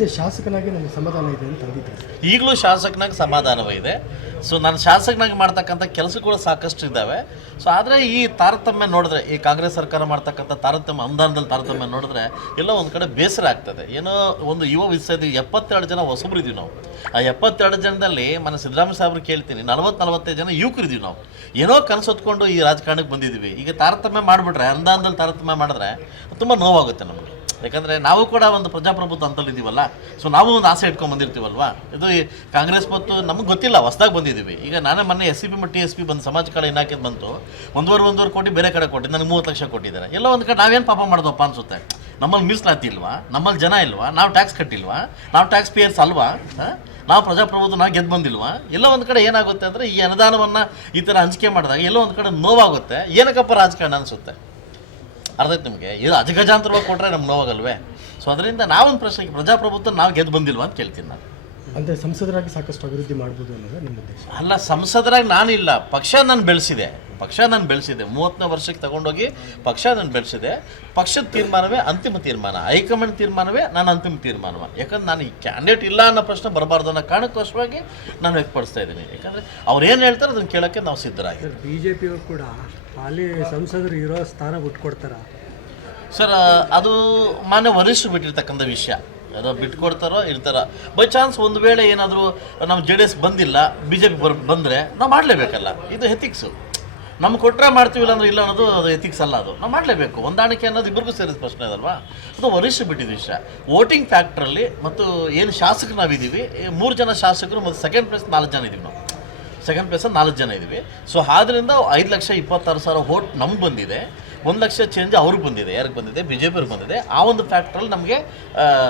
ಸದ್ಯ ಶಾಸಕನಾಗಿ ನಮಗೆ ಸಮಾಧಾನ ಇದೆ ಅಂತ ಅಂದಿದ್ರು ಈಗಲೂ ಶಾಸಕನಾಗಿ ಸಮಾಧಾನವೇ ಇದೆ. ಸೊ ನಾನು ಶಾಸಕನಾಗಿ ಮಾಡ್ತಕ್ಕಂಥ ಕೆಲಸಗಳು ಸಾಕಷ್ಟು ಇದ್ದಾವೆ. ಸೊ ಆದರೆ ಈ ತಾರತಮ್ಯ ನೋಡಿದ್ರೆ, ಈ ಕಾಂಗ್ರೆಸ್ ಸರ್ಕಾರ ಮಾಡ್ತಕ್ಕಂಥ ತಾರತಮ್ಯ, ಅನುದಾನದಲ್ಲಿ ತಾರತಮ್ಯ ನೋಡಿದ್ರೆ, ಎಲ್ಲ ಒಂದು ಕಡೆ ಬೇಸರ ಆಗ್ತದೆ. ಏನೋ ಒಂದು ಯುವ ವಿಷಯದ ಎಪ್ಪತ್ತೆರಡು ಜನ ಹೊಸಬ್ರು ಇದೀವಿ ನಾವು. ಆ ಎಪ್ಪತ್ತೆರಡು ಜನದಲ್ಲಿ ಮನೆ ಸಿದ್ದರಾಮಯ್ಯ ಸಾಹೇಬ್ರು ಕೇಳ್ತೀನಿ, ನಲವತ್ತು ನಲವತ್ತೈದು ಜನ ಯುವಕರಿದ್ದೀವಿ ನಾವು. ಏನೋ ಕನಸು ಹೊತ್ಕೊಂಡು ಈ ರಾಜಕಾರಣಕ್ಕೆ ಬಂದಿದ್ದೀವಿ ಈಗ ತಾರತಮ್ಯ ಮಾಡಿಬಿಟ್ರೆ, ಅನುದಾನದಲ್ಲಿ ತಾರತಮ್ಯ ಮಾಡಿದ್ರೆ, ತುಂಬ ನೋವಾಗುತ್ತೆ ನಮಗೆ. ಯಾಕಂದರೆ ನಾವು ಕೂಡ ಒಂದು ಪ್ರಜಾಪ್ರಭುತ್ವ ಅಂತಲ್ಲಿ ಇದೀವಲ್ಲ ಸೊ ನಾವು ಒಂದು ಆಸೆ ಇಟ್ಕೊಂಡು ಬಂದಿರ್ತೀವಲ್ವಾ? ಇದು ಕಾಂಗ್ರೆಸ್ ಮತ್ತು ನಮಗೆ ಗೊತ್ತಿಲ್ಲ, ಹೊಸ್ದಾಗಿ ಬಂದಿದ್ದೀವಿ ಈಗ ನಾನೇ ಮೊನ್ನೆ ಎಸ್ ಸಿ ಪಿ ಮತ್ತು ಟಿ ಎಸ್ ಪಿ ಬಂದು ಸಮಾಜ ಕಡೆ ಏನಾಕೆ ಬಂತು. ಒಂದೂವರೆ ಒಂದೂವರೆ ಕೋಟಿ ಬೇರೆ ಕಡೆ ಕೊಟ್ಟಿದ್ದು ನನಗೆ ಮೂವತ್ತು ಲಕ್ಷ ಕೊಟ್ಟಿದ್ದಾರೆ. ಎಲ್ಲ ಒಂದು ಕಡೆ ನಾವೇನು ಪಾಪ ಮಾಡಿದಪ್ಪ ಅನ್ಸುತ್ತೆ? ನಮ್ಮಲ್ಲಿ ಮೀಸಲಾತಿ ಇಲ್ವಾ? ನಮ್ಮಲ್ಲಿ ಜನ ಇಲ್ವಾ? ನಾವು ಟ್ಯಾಕ್ಸ್ ಕಟ್ಟಿಲ್ವಾ? ನಾವು ಟ್ಯಾಕ್ಸ್ ಪೇಯರ್ಸ್ ಅಲ್ವಾ? ನಾವು ಪ್ರಜಾಪ್ರಭುತ್ವ ನಾವು ಗೆದ್ದು ಬಂದಿಲ್ವಾ? ಎಲ್ಲ ಒಂದು ಕಡೆ ಏನಾಗುತ್ತೆ ಅಂದರೆ ಈ ಅನುದಾನವನ್ನು ಈ ಥರ ಹಂಚಿಕೆ ಮಾಡಿದಾಗ ಎಲ್ಲೋ ಒಂದು ಕಡೆ ನೋವಾಗುತ್ತೆ. ಏನಕ್ಕಪ್ಪ ರಾಜಕಾರಣ ಅನಿಸುತ್ತೆ? ಅರ್ಧ ನಿಮಗೆ? ಇದು ಅಜಗಜಾಂತರವಾಗಿ ಕೊಟ್ಟರೆ ನಮ್ಗೆ ನೋವಾಗಲ್ವೇ? ಸೊ ಅದರಿಂದ ನಾವೊಂದು ಪ್ರಶ್ನೆಗೆ ಪ್ರಜಾಪ್ರಭುತ್ವ ನಾವು ಗೆದ್ದು ಬಂದಿಲ್ವಾ ಅಂತ ಕೇಳ್ತೀನಿ ನಾನು. ಅಂದರೆ ಸಂಸದರಾಗಿ ಸಾಕಷ್ಟು ಅಭಿವೃದ್ಧಿ ಮಾಡ್ಬೋದು ಅನ್ನೋದು ನಿಮ್ಮ ಉದ್ದೇಶ. ಅಲ್ಲ ಸಂಸದರಾಗಿ ನಾನಿಲ್ಲ. ಪಕ್ಷ ನಾನು ಬೆಳೆಸಿದೆ. ಪಕ್ಷ ನಾನು ಬೆಳೆಸಿದೆ. ಮೂವತ್ತನೇ ವರ್ಷಕ್ಕೆ ತಗೊಂಡೋಗಿ ಪಕ್ಷ ನಾನು ಬೆಳೆಸಿದೆ. ಪಕ್ಷದ ತೀರ್ಮಾನವೇ ಅಂತಿಮ ತೀರ್ಮಾನ. ಹೈಕಮಾಂಡ್ ತೀರ್ಮಾನವೇ ನಾನು ಅಂತಿಮ ತೀರ್ಮಾನವ. ಯಾಕಂದ್ರೆ ನಾನು ಈ ಕ್ಯಾಂಡಿಡೇಟ್ ಇಲ್ಲ ಅನ್ನೋ ಪ್ರಶ್ನೆ ಬರಬಾರ್ದು ಅನ್ನೋ ಕಾರಣಕ್ಕೋಸ್ಕರವಾಗಿ ನಾನು ವ್ಯಕ್ತಪಡಿಸ್ತಾ ಇದ್ದೀನಿ. ಯಾಕಂದರೆ ಅವ್ರು ಏನು ಹೇಳ್ತಾರೆ ಅದನ್ನು ಕೇಳೋಕ್ಕೆ ನಾವು ಸಿದ್ಧರಾಗಿ ಬಿ ಜೆ ಪಿಯವರು ಕೂಡ ಹಾಲಿ ಸಂಸದರು ಇರೋ ಸ್ಥಾನ ಬಿಟ್ಕೊಡ್ತಾರ ಸರ್ ಅದು ಮಾನ್ಯ ವರಿಷ್ಠ ಬಿಟ್ಟಿರ್ತಕ್ಕಂಥ ವಿಷಯ. ಅದು ಬಿಟ್ಕೊಡ್ತಾರೋ ಇರ್ತಾರ. ಬೈ ಚಾನ್ಸ್ ಒಂದು ವೇಳೆ ಏನಾದರೂ ನಮ್ಮ ಜೆ ಡಿ ಎಸ್ ಬಂದಿಲ್ಲ, ಬಿ ಜೆ ಪಿ ಬರ್, ಬಂದರೆ ನಾವು ಮಾಡಲೇಬೇಕಲ್ಲ. ಇದು ಎಥಿಕ್ಸು ನಮ್ಗೆ ಕೊಟ್ಟರೆ ಮಾಡ್ತೀವಿಲ್ಲ ಅಂದ್ರೆ ಇಲ್ಲ ಅನ್ನೋದು ಅದು ಎಥಿಕ್ಸ್ ಅಲ್ಲ ಅದು. ನಾವು ಮಾಡಲೇಬೇಕು. ಹೊಂದಾಣಿಕೆ ಅನ್ನೋದು ಇಬ್ಬರಿಗೂ ಸೇರಿದ ಪ್ರಶ್ನೆ ಅದಲ್ವಾ ಅದು ವರಿಷ್ಠ ಬಿಟ್ಟಿದ್ದು ವಿಷಯ. ವೋಟಿಂಗ್ ಫ್ಯಾಕ್ಟ್ರಲ್ಲಿ ಮತ್ತು ಏನು ಶಾಸಕರು ನಾವಿದ್ದೀವಿ ಮೂರು ಜನ ಶಾಸಕರು ಮತ್ತು ಸೆಕೆಂಡ್ ಪ್ಲೇಸ್ ನಾಲ್ಕು ಜನ ಇದ್ದೀವಿ ನಾವು. ಸೆಕೆಂಡ್ ಪ್ಲೇಸಲ್ಲಿ ನಾಲ್ಕು ಜನ ಇದ್ದೀವಿ. ಸೊ ಆದ್ದರಿಂದ ಐದು ಲಕ್ಷ ಇಪ್ಪತ್ತಾರು ಸಾವಿರ ವೋಟ್ ನಮ್ಗೆ ಬಂದಿದೆ. ಒಂದು ಲಕ್ಷ ಚೇಂಜ್ ಅವ್ರಿಗೆ ಬಂದಿದೆ ಯಾರಿಗೆ ಬಂದಿದೆ? ಬಿ ಜೆ ಪಿಯವ್ರಿಗೆ ಬಂದಿದೆ. ಆ ಒಂದು ಫ್ಯಾಕ್ಟ್ರಲ್ಲಿ ನಮಗೆ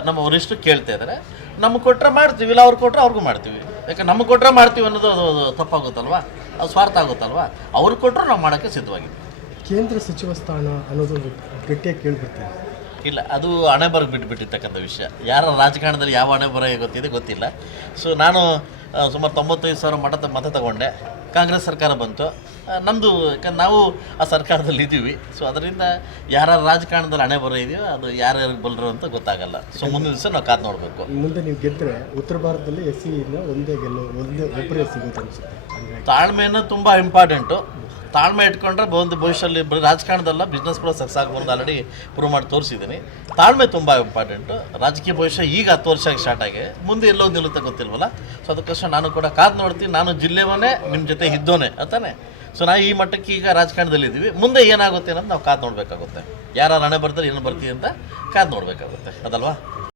ನಮ್ಮ ವರಿಷ್ಠರು ಕೇಳ್ತಾ ಇದ್ದಾರೆ ನಮ್ಗೆ ಕೊಟ್ಟರೆ ಮಾಡ್ತೀವಿ ಇಲ್ಲ ಅವ್ರು ಕೊಟ್ಟರೆ ಅವ್ರಿಗೂ ಮಾಡ್ತೀವಿ. ಯಾಕೆ ನಮ್ಗೆ ಕೊಟ್ಟರೆ ಮಾಡ್ತೀವಿ ಅನ್ನೋದು ಅದು ತಪ್ಪಾಗುತ್ತಲ್ವ? ಅದು ಸ್ವಾರ್ಥ ಆಗುತ್ತಲ್ವಾ? ಅವ್ರಿಗೆ ಕೊಟ್ಟರು ನಾವು ಮಾಡೋಕ್ಕೆ ಸಿದ್ಧವಾಗಿದ್ದೀವಿ. ಕೇಂದ್ರ ಸಚಿವ ಸ್ಥಾನ ಅನ್ನೋದು ಗಟ್ಟಿಯಾಗಿ ಕೇಳಿಬಿಡ್ತೀವಿ ಇಲ್ಲ ಅದು ಅಣೆಬರ ಬಿಟ್ಬಿಟ್ಟಿರ್ತಕ್ಕಂಥ ವಿಷಯ. ಯಾರ ರಾಜಕಾರಣದಲ್ಲಿ ಯಾವ ಅಣೆಬರ ಗೊತ್ತಿದೆ ಗೊತ್ತಿಲ್ಲ. ಸೊ ನಾನು ಸುಮಾರು ತೊಂಬತ್ತೈದು ಸಾವಿರ ಮಠ ಮತ ತಗೊಂಡೆ. ಕಾಂಗ್ರೆಸ್ ಸರ್ಕಾರ ಬಂತು. ನಮ್ಮದು ಯಾಕಂದ್ರೆ ನಾವು ಆ ಸರ್ಕಾರದಲ್ಲಿ ಇದ್ದೀವಿ. ಸೊ ಅದರಿಂದ ಯಾರ ರಾಜಕಾರಣದಲ್ಲಿ ಹಣೆ ಬರೋ ಇದೆಯೋ ಅದು ಯಾರ್ಯಾರಿಗೆ ಬಲ್ಲರು ಅಂತ ಗೊತ್ತಾಗಲ್ಲ. ಸೊ ಮುಂದಿನ ದಿವಸ ನಾವು ಕಾದು ನೋಡಬೇಕು. ಮುಂದೆ ನೀವು ಗೆದ್ದರೆ ಉತ್ತರ ಭಾರತದಲ್ಲಿ ಎಸ್ ಸಿ ಒಂದೇ ಗೆಲ್ಲೋ ಒಂದೇ ಒಬ್ಬರೇ ಸಿಗುತ್ತೆ ಅನಿಸುತ್ತೆ. ತಾಳ್ಮೆಯನ್ನು ತುಂಬ ಇಂಪಾರ್ಟೆಂಟು ತಾಳ್ಮೆ ಇಟ್ಕೊಂಡ್ರೆ ಒಂದು ಭವಿಷ್ಯದಲ್ಲಿ ರಾಜಕಾರಣದಲ್ಲ ಬಿಸ್ನೆಸ್ ಕೂಡ ಸಕ್ಸಸ್ ಆಗ್ಬೋದು ಆಲ್ರೆಡಿ ಪ್ರೂವ್ ಮಾಡಿ ತೋರಿಸಿದ್ದೀನಿ. ತಾಳ್ಮೆ ತುಂಬ ಇಂಪಾರ್ಟೆಂಟು ರಾಜಕೀಯ ಭವಿಷ್ಯ ಈಗ ಹತ್ತು ವರ್ಷ ಸ್ಟಾರ್ಟ್ ಆಗಿ ಮುಂದೆ ಎಲ್ಲೋ ನಿಲ್ಲುತ್ತೆ ಗೊತ್ತಿಲ್ವಲ್ಲ? ಸೊ ಅದಕ್ಕೋಸ್ಕರ ನಾನು ಕೂಡ ಕಾದು ನೋಡ್ತೀನಿ. ನಾನು ಜಿಲ್ಲೆವನೇ ನಿಮ್ಮ ಜೊತೆ ಇದ್ದೋನೆ ಅಂತಾನೆ ಸೊ ನಾವು ಈ ಮಟ್ಟಕ್ಕೆ ಈಗ ರಾಜಕಾರಣದಲ್ಲಿದ್ದೀವಿ ಮುಂದೆ ಏನಾಗುತ್ತೆ ಅನ್ನೋದು ನಾವು ಕಾದು ನೋಡಬೇಕಾಗುತ್ತೆ. ಯಾರು ಹಣೆ ಬರ್ತಾರೆ, ಏನು ಬರ್ತೀವಿ ಅಂತ ಕಾದು ನೋಡಬೇಕಾಗುತ್ತೆ. ಅದಲ್ವಾ?